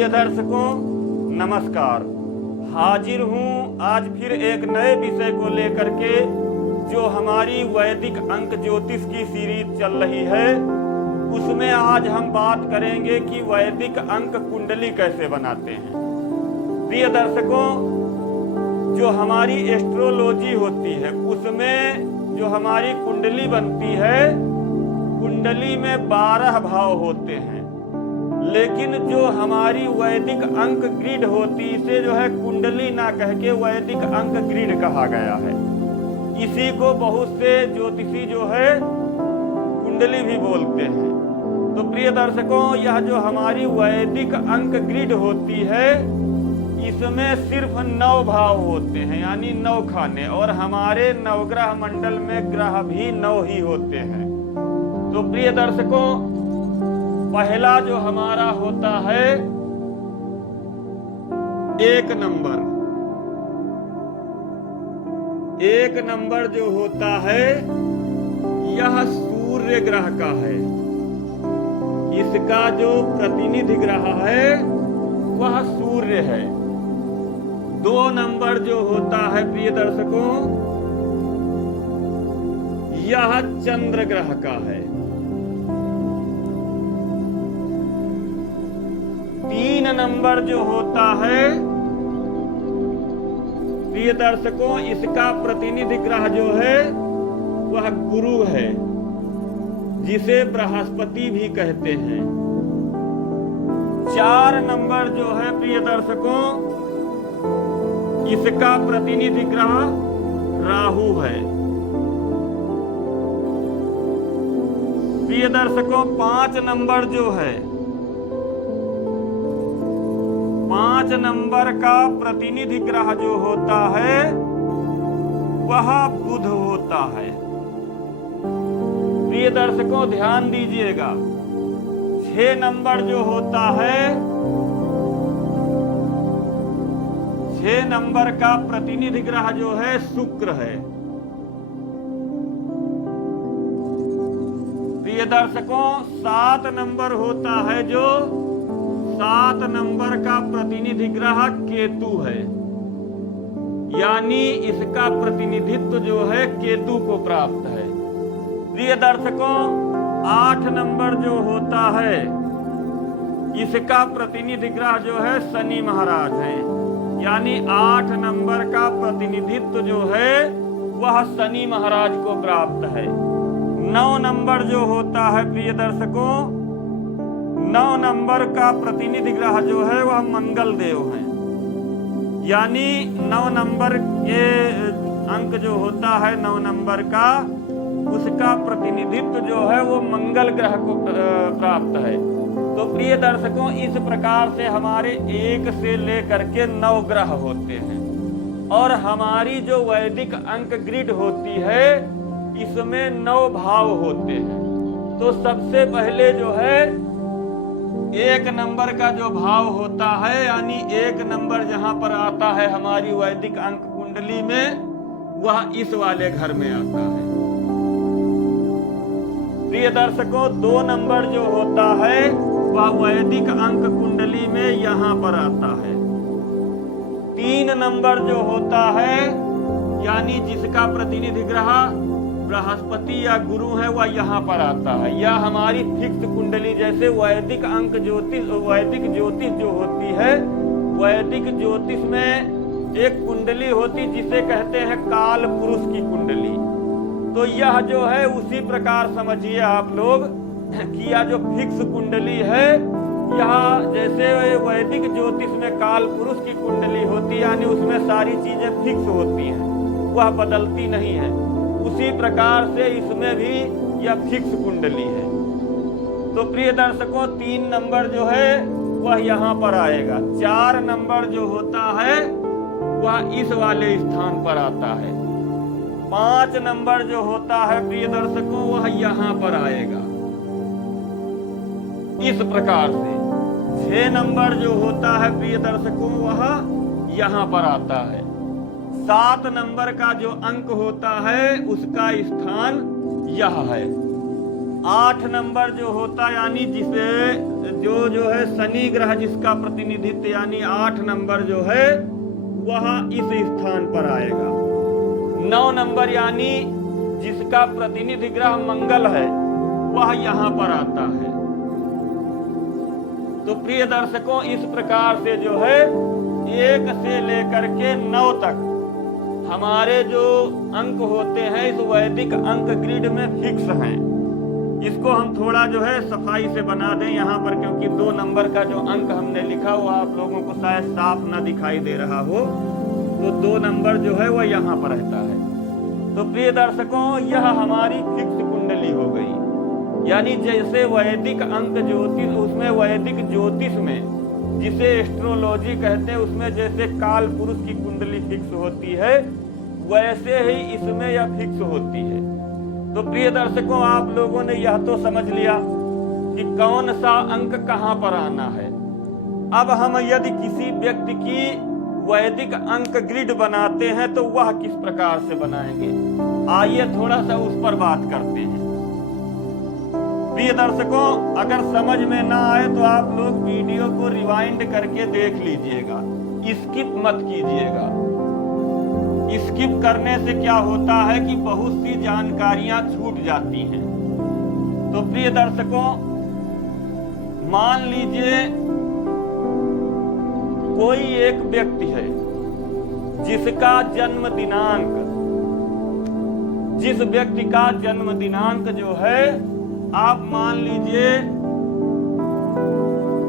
प्रिय दर्शकों नमस्कार। हाजिर हूँ आज फिर एक नए विषय को लेकर के, जो हमारी वैदिक अंक ज्योतिष की सीरीज चल रही है। उसमें आज हम बात करेंगे कि वैदिक अंक कुंडली कैसे बनाते हैं। प्रिय दर्शकों, जो हमारी एस्ट्रोलॉजी होती है उसमें जो हमारी कुंडली बनती है, कुंडली में 12 भाव होते हैं, लेकिन जो हमारी वैदिक अंक ग्रिड होती, इसे जो है कुंडली ना कह के वैदिक अंक ग्रिड कहा गया है। इसी को बहुत से ज्योतिषी जो है कुंडली भी बोलते हैं। तो प्रिय दर्शकों, यह जो हमारी वैदिक अंक ग्रिड होती है, इसमें सिर्फ 9 भाव होते हैं, यानी 9 खाने, और हमारे नवग्रह मंडल में ग्रह भी 9 ही होते हैं। तो प्रिय दर्शकों, पहला जो हमारा होता है 1 नंबर। 1 नंबर जो होता है यह सूर्य ग्रह का है। इसका जो प्रतिनिधि ग्रह है वह सूर्य है। 2 नंबर जो होता है प्रिय दर्शकों, यह चंद्र ग्रह का है। 3 नंबर जो होता है प्रिय दर्शकों, इसका प्रतिनिधि ग्रह जो है वह गुरु है, जिसे बृहस्पति भी कहते हैं। 4 नंबर जो है प्रिय दर्शकों, इसका प्रतिनिधि ग्रह राहु है। प्रिय दर्शकों, 5 नंबर जो है, 5 नंबर का प्रतिनिधि ग्रह जो होता है वह बुध होता है। प्रिय दर्शकों ध्यान दीजिएगा। 6 नंबर जो होता है, 6 नंबर का प्रतिनिधि ग्रह जो है शुक्र है। प्रिय दर्शकों, 7 नंबर होता है, जो 7 नंबर का प्रतिनिधि ग्रह केतु है, यानी इसका प्रतिनिधित्व जो है केतु को प्राप्त है। प्रिय दर्शकों, 8 नंबर जो होता है, इसका प्रतिनिधि ग्रह जो है शनि महाराज है, यानी 8 नंबर का प्रतिनिधित्व जो है वह शनि महाराज को प्राप्त है। 9 नंबर जो होता है प्रिय दर्शकों, 9 नंबर का प्रतिनिधि ग्रह जो है वह मंगल देव है, यानी 9 नंबर के अंक जो होता है 9 नंबर का, उसका प्रतिनिधित्व जो है वो मंगल ग्रह को प्राप्त है। तो प्रिय दर्शकों, इस प्रकार से हमारे 1 से लेकर के 9 ग्रह होते हैं, और हमारी जो वैदिक अंक ग्रिड होती है इसमें 9 भाव होते हैं। तो सबसे पहले जो है 1 नंबर का जो भाव होता है, यानी 1 नंबर जहां पर आता है हमारी वैदिक अंक कुंडली में, वह इस वाले घर में आता है। प्रिय दर्शकों, 2 नंबर जो होता है वह वैदिक अंक कुंडली में यहां पर आता है। 3 नंबर जो होता है, यानी जिसका प्रतिनिधि ग्रह बृहस्पति या गुरु है, वह यहाँ पर आता है। यह हमारी फिक्स कुंडली, जैसे वैदिक अंक ज्योतिष, वैदिक ज्योतिष जो होती है, वैदिक ज्योतिष में एक कुंडली होती जिसे कहते हैं काल पुरुष की कुंडली। तो यह जो है उसी प्रकार समझिए आप लोग कि यह जो फिक्स कुंडली है, यह जैसे वैदिक ज्योतिष में काल पुरुष की कुंडली होती है, यानी उसमें सारी चीजें फिक्स होती हैं, वह बदलती नहीं है, उसी प्रकार से इसमें भी यह फिक्स कुंडली है। तो प्रिय दर्शकों, 3 नंबर जो है वह यहाँ पर आएगा। 4 नंबर जो होता है वह इस वाले स्थान पर आता है। 5 नंबर जो होता है प्रिय दर्शकों, वह यहाँ पर आएगा इस प्रकार से। 6 नंबर जो होता है प्रिय दर्शकों, वह यहाँ पर आता है। 7 नंबर का जो अंक होता है उसका स्थान यह है। 8 नंबर जो होता यानी जिसे जो है शनि ग्रह जिसका प्रतिनिधित्व यानी 8 नंबर जो है वह इस स्थान पर आएगा। 9 नंबर यानी जिसका प्रतिनिधि ग्रह मंगल है वह यहाँ पर आता है। तो प्रिय दर्शकों, इस प्रकार से जो है 1 से लेकर के 9 तक हमारे जो अंक होते हैं इस वैदिक अंक ग्रिड में फिक्स हैं। इसको हम थोड़ा जो है सफाई से बना दें यहाँ पर, क्योंकि 2 नंबर का जो अंक हमने लिखा वो आप लोगों को शायद साफ ना दिखाई दे रहा हो, तो 2 नंबर जो है वह यहाँ पर रहता है। तो प्रिय दर्शकों, यह हमारी फिक्स कुंडली हो गई। यानी जैसे वैदिक अंक ज्योतिष, उसमें वैदिक ज्योतिष में जिसे एस्ट्रोलॉजी कहते हैं, उसमें जैसे काल पुरुष की कुंडली फिक्स होती है वैसे ही इसमें यह फिक्स होती है। तो प्रिय दर्शकों, आप लोगों ने यह तो समझ लिया कि कौन सा अंक कहां पर आना है। अब हम यदि किसी व्यक्ति की वैदिक अंक ग्रिड बनाते हैं तो वह किस प्रकार से बनाएंगे, आइए थोड़ा सा उस पर बात करते हैं। प्रिय दर्शकों, अगर समझ में ना आए तो आप लोग वीडियो को रिवाइंड करके देख लीजिएगा, स्किप मत कीजिएगा। स्किप करने से क्या होता है कि बहुत सी जानकारियां छूट जाती हैं। तो प्रिय दर्शकों, मान लीजिए कोई एक व्यक्ति है जिसका जन्म दिनांक, जिस व्यक्ति का जन्म दिनांक जो है आप मान लीजिए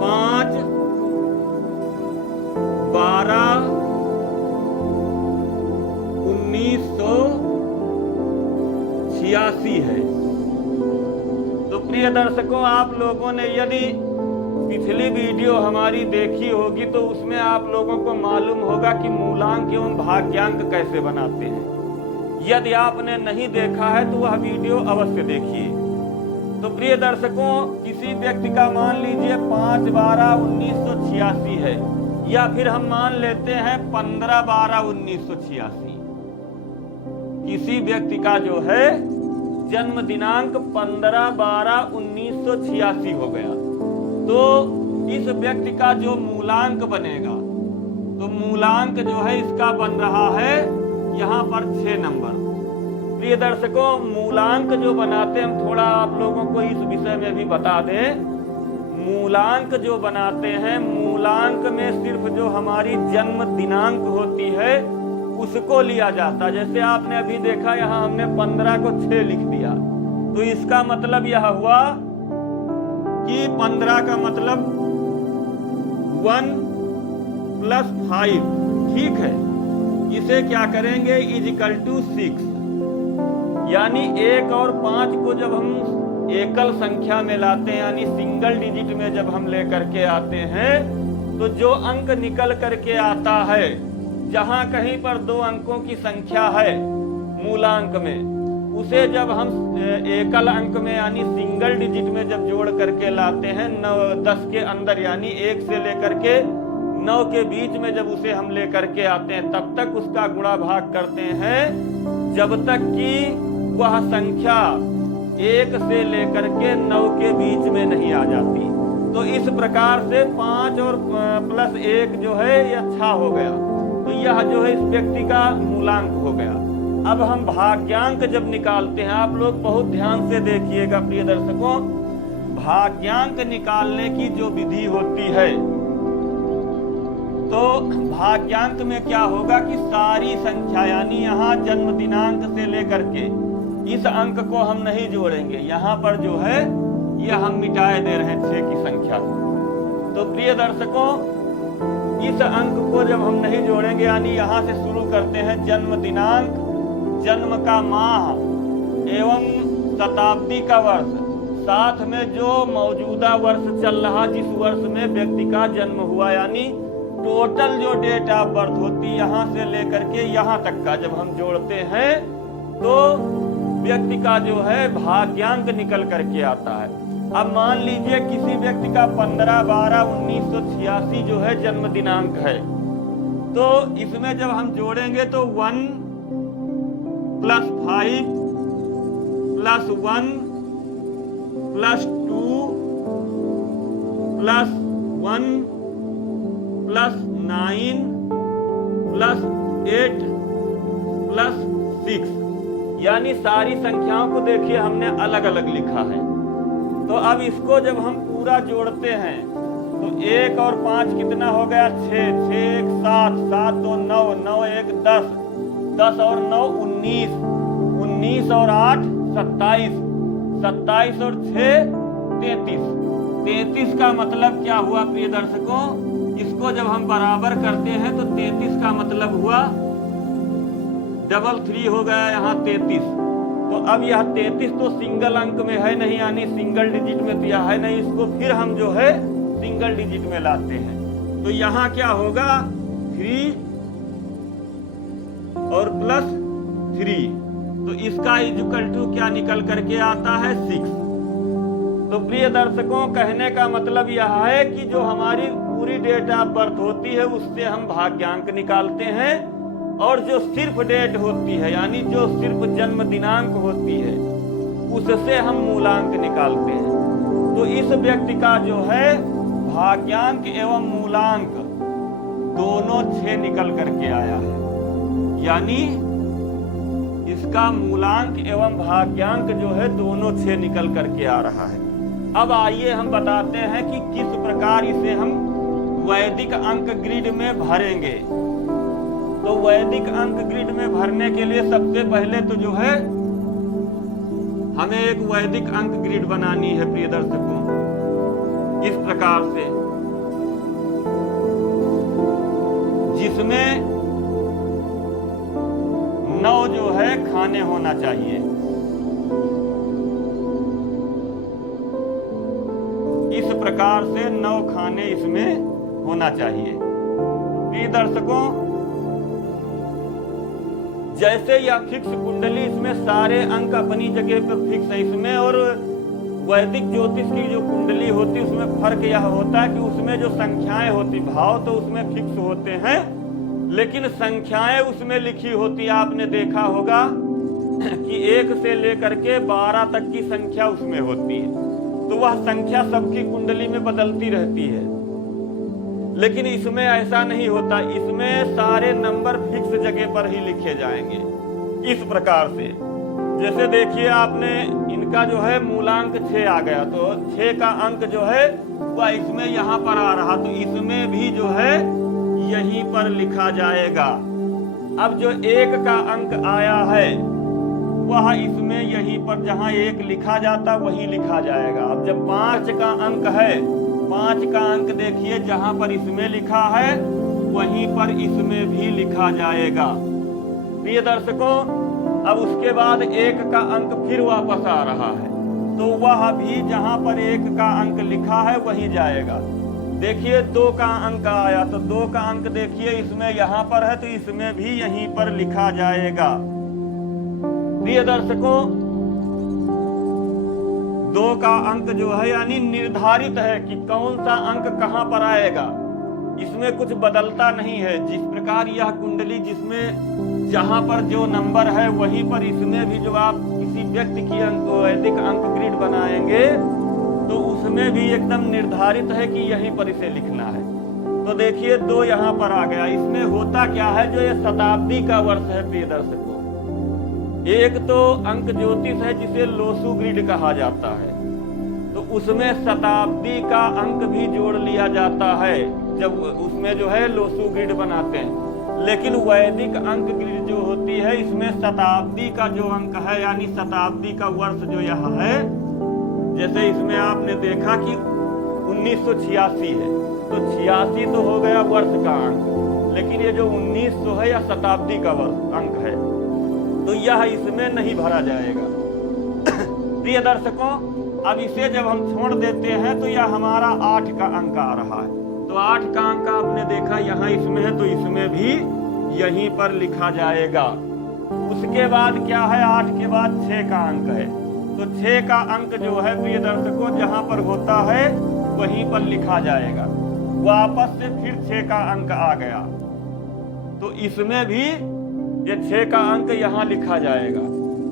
5/12/1986 है। तो प्रिय दर्शकों, आप लोगों ने यदि पिछली वीडियो हमारी देखी होगी तो उसमें आप लोगों को मालूम होगा कि मूलांक एवं भाग्यांक कैसे बनाते हैं। यदि आपने नहीं देखा है तो वह वीडियो अवश्य देखिए। तो प्रिय दर्शकों, किसी व्यक्ति का मान लीजिए 5/12/1986 है, या फिर हम मान लेते हैं 15/12/1986। किसी व्यक्ति का जो है जन्म दिनांक 15/12/1986 हो गया, तो इस व्यक्ति का जो मूलांक बनेगा, तो मूलांक जो है इसका बन रहा है यहाँ पर 6 नंबर। प्रिय दर्शकों, मूलांक जो बनाते हैं, हम थोड़ा आप लोगों को इस विषय में भी बता दें। मूलांक जो बनाते हैं, मूलांक में सिर्फ जो हमारी जन्म दिनांक होती है उसको लिया जाता है। जैसे आपने अभी देखा यहाँ हमने 15 को 6 लिख दिया, तो इसका मतलब यह हुआ कि 15 का मतलब 1 + 5, ठीक है। इसे क्या करेंगे, =6, यानी 1 और 5 को जब हम एकल संख्या में लाते हैं, यानी सिंगल डिजिट में जब हम लेकर के आते हैं, तो जो अंक निकल करके आता है, जहां कहीं पर 2 अंकों की संख्या है मूलांक में, उसे जब हम एकल अंक में यानी सिंगल डिजिट में जब जोड़ करके लाते हैं 10 के अंदर, यानी 1 से लेकर के 9 के बीच में जब उसे हम लेकर के आते हैं, तब तक उसका गुणा भाग करते हैं जब तक कि वह संख्या 1 से लेकर के 9 के बीच में नहीं आ जाती। तो इस प्रकार से 5 और +1 जो है यह 6 हो गया। तो यह जो है इस व्यक्ति का मूलांक हो गया। अब हम भाग्यांक जब निकालते हैं, आप लोग बहुत ध्यान से देखिएगा प्रिय दर्शकों, भाग्यांक निकालने की जो विधि होती है, तो भाग्यांक में क्या होगा कि सारी संख्या, यानी यहाँ जन्म दिनांक से लेकर के इस अंक को हम नहीं जोड़ेंगे, यहाँ पर जो है यह हम मिटाए दे रहे हैं 6 की संख्या को। तो प्रिय दर्शकों, इस अंक को जब हम नहीं जोड़ेंगे, यानी यहाँ से शुरू करते हैं जन्म दिनांक, जन्म का माह एवं शताब्दी का वर्ष, साथ में जो मौजूदा वर्ष चल रहा, जिस वर्ष में व्यक्ति का जन्म हुआ, यानी टोटल जो डेट ऑफ बर्थ होती यहाँ से लेकर के यहाँ तक का जब हम जोड़ते हैं तो व्यक्ति का जो है भाग्यांक निकल करके आता है। अब मान लीजिए किसी व्यक्ति का 15/12/1986 जो है जन्म दिनांक है, तो इसमें जब हम जोड़ेंगे तो 1 + 5 + 1 +2 +1 +9 +8 +6, यानी सारी संख्याओं को देखिए हमने अलग अलग लिखा है। तो अब इसको जब हम पूरा जोड़ते हैं तो 1 और 5 कितना हो गया? 6, 6 1 7, 7 2 9, 9 1 10, 10 और 9 19, 19 और 8 27, 27 और 6 33। 33 का मतलब क्या हुआ प्रिय दर्शकों? इसको जब हम बराबर करते हैं तो 33 का मतलब हुआ 3 हो गया यहाँ 33। तो अब यह 33 तो सिंगल अंक में है नहीं, यानी सिंगल डिजिट में तो यह है नहीं, इसको फिर हम जो है सिंगल डिजिट में लाते हैं। तो यहाँ क्या होगा? 3 और +3, तो इसका इक्वल टू क्या निकल करके आता है? 6। तो प्रिय दर्शकों, कहने का मतलब यह है कि जो हमारी पूरी डेट ऑफ बर्थ होती है उससे हम भाग्यांक निकालते हैं, और जो सिर्फ डेट होती है यानी जो सिर्फ जन्म दिनांक होती है उससे हम मूलांक निकालते हैं। तो इस व्यक्ति का जो है भाग्यांक एवं मूलांक दोनों 6 निकल करके आया है, यानी इसका मूलांक एवं भाग्यांक जो है दोनों 6 निकल करके आ रहा है। अब आइए हम बताते हैं कि किस प्रकार इसे हम वैदिक अंक ग्रिड में भरेंगे। तो वैदिक अंक ग्रिड में भरने के लिए सबसे पहले तो जो है हमें एक वैदिक अंक ग्रिड बनानी है प्रिय दर्शकों, इस प्रकार से, जिसमें 9 जो है खाने होना चाहिए। इस प्रकार से 9 खाने इसमें होना चाहिए। प्रिय दर्शकों, जैसे यह फिक्स कुंडली, इसमें सारे अंक अपनी जगह पर फिक्स है इसमें, और वैदिक ज्योतिष की जो कुंडली होती है उसमें फर्क यह होता है कि उसमें जो संख्याएं होती, भाव तो उसमें फिक्स होते हैं लेकिन संख्याएं उसमें लिखी होती है। आपने देखा होगा कि 1 से लेकर के 12 तक की संख्या उसमें होती है, तो वह संख्या सबकी कुंडली में बदलती रहती है। लेकिन इसमें ऐसा नहीं होता, इसमें सारे नंबर फिक्स जगह पर ही लिखे जाएंगे इस प्रकार से। जैसे देखिए आपने इनका जो है मूलांक 6 आ गया, तो 6 का अंक जो है वह इसमें यहाँ पर आ रहा, तो इसमें भी जो है यहीं पर लिखा जाएगा। अब जो 1 का अंक आया है वह इसमें यहीं पर जहाँ 1 लिखा जाता वहीं लिखा जाएगा। अब जब 5 का अंक है, 5 का अंक देखिए जहां पर इसमें लिखा है वहीं पर इसमें भी लिखा जाएगा। प्रिय दर्शकों, अब उसके बाद 1 का अंक फिर वापस आ रहा है, तो वह भी जहां पर 1 का अंक लिखा है वहीं जाएगा। देखिए 2 का अंक आया, तो 2 का अंक देखिए इसमें यहाँ पर है, तो इसमें भी यहीं पर लिखा जाएगा। प्रिय दर्शकों, 2 का अंक जो है यानी निर्धारित है कि कौन सा अंक कहां पर आएगा, इसमें कुछ बदलता नहीं है। जिस प्रकार यह कुंडली जिसमें जहां पर जो नंबर है वहीं पर इसमें भी जो आप किसी व्यक्ति की वैदिक अंक ग्रिड बनाएंगे तो उसमें भी एकदम निर्धारित है कि यहीं पर इसे लिखना है। तो देखिए 2 यहाँ पर आ गया। इसमें होता क्या है, जो ये शताब्दी का वर्ष है प्रिय दर्शकों, एक तो अंक ज्योतिष है जिसे लोसू ग्रिड कहा जाता है, तो उसमें शताब्दी का अंक भी जोड़ लिया जाता है जब उसमें जो है लोसू ग्रिड बनाते हैं। लेकिन वैदिक अंक ग्रिड जो होती है इसमें शताब्दी का जो अंक है यानी शताब्दी का वर्ष जो यह है, जैसे इसमें आपने देखा कि 1986 है, तो 86 तो हो गया वर्ष का अंक, लेकिन ये जो 1900 है यह शताब्दी का वर्ष अंक है, तो यह इसमें नहीं भरा जाएगा। प्रिय दर्शकों, अब इसे जब हम छोड़ देते हैं तो यह हमारा 8 का अंक आ रहा है, तो 8 का अंक आपने देखा यहाँ इसमें है, तो इसमें भी यहीं पर लिखा जाएगा। उसके बाद क्या है, 8 के बाद 6 का अंक है, तो 6 का अंक जो है प्रिय दर्शकों जहां पर होता है वहीं पर लिखा जाएगा। वापस से फिर 6 का अंक आ गया, तो इसमें भी ये 6 का अंक यहाँ लिखा जाएगा।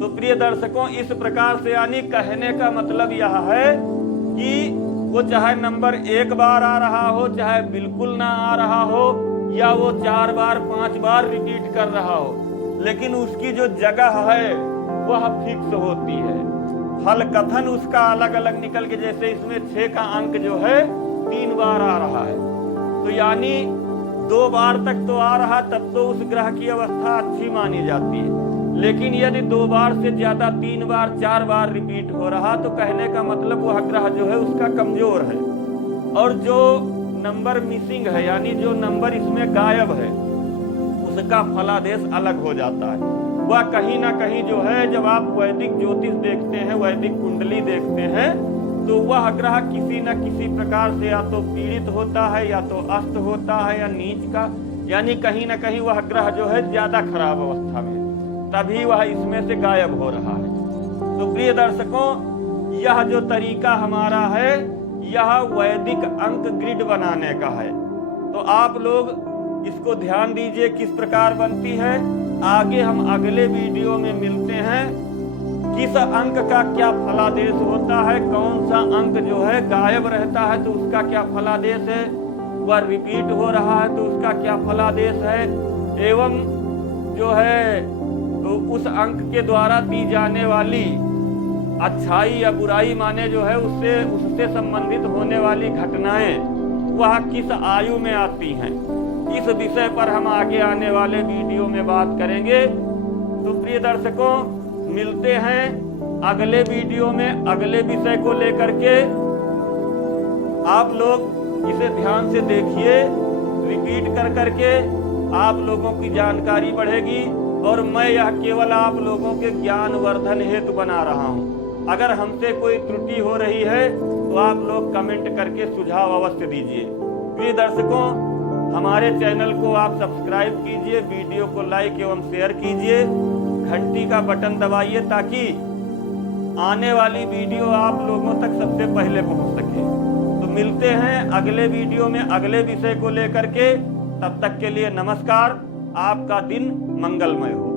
तो प्रिय दर्शकों, इस प्रकार से यानी कहने का मतलब यह है कि वो चाहे नंबर 1 बार आ रहा हो, चाहे बिल्कुल ना आ रहा हो, या वो 4 बार 5 बार रिपीट कर रहा हो, लेकिन उसकी जो जगह है वह फिक्स होती है। फल कथन उसका अलग अलग निकल के, जैसे इसमें 6 का अंक जो है 3 बार आ रहा है, तो यानी 2 बार तक तो आ रहा, तब तो उस ग्रह की अवस्था अच्छी मानी जाती है। लेकिन यदि 2 बार से ज्यादा 3 बार 4 बार रिपीट हो रहा, तो कहने का मतलब वह ग्रह जो है उसका कमजोर है। और जो नंबर मिसिंग है, यानी जो नंबर इसमें गायब है, उसका फलादेश अलग हो जाता है। वह कहीं ना कहीं जो है, जब आप वैदिक ज्योतिष देखते हैं, वैदिक कुंडली देखते हैं, तो वह ग्रह किसी न किसी प्रकार से या तो पीड़ित होता है, या तो अस्त होता है, या नीच का, यानी कहीं ना कहीं वह ग्रह जो है ज्यादा खराब अवस्था में, तभी वह इसमें से गायब हो रहा है। तो प्रिय दर्शकों, यह जो तरीका हमारा है, यह वैदिक अंक ग्रिड बनाने का है। तो आप लोग इसको ध्यान दीजिए किस प्रकार बनती है। आगे हम अगले वीडियो में मिलते हैं, किस अंक का क्या फलादेश होता है, कौन सा अंक जो है गायब रहता है तो उसका क्या फलादेश है, वह रिपीट हो रहा है तो उसका क्या फलादेश है, एवं जो है तो उस अंक के द्वारा दी जाने वाली अच्छाई या बुराई माने जो है उससे संबंधित होने वाली घटनाएं वह किस आयु में आती हैं। इस विषय पर हम आगे आने वाले वीडियो में बात करेंगे। तो प्रिय दर्शकों, मिलते हैं अगले वीडियो में अगले विषय को लेकर के। आप लोग इसे ध्यान से देखिए, रिपीट कर करके आप लोगों की जानकारी बढ़ेगी, और मैं यह केवल आप लोगों के ज्ञान वर्धन हेतु बना रहा हूँ। अगर हमसे कोई त्रुटि हो रही है तो आप लोग कमेंट करके सुझाव अवश्य दीजिए। प्रिय दर्शकों, हमारे चैनल को आप सब्सक्राइब कीजिए, वीडियो को लाइक एवं शेयर कीजिए, घंटी का बटन दबाइए ताकि आने वाली वीडियो आप लोगों तक सबसे पहले पहुंच सके। तो मिलते हैं अगले वीडियो में अगले विषय को लेकर के। तब तक के लिए नमस्कार। आपका दिन मंगलमय हो।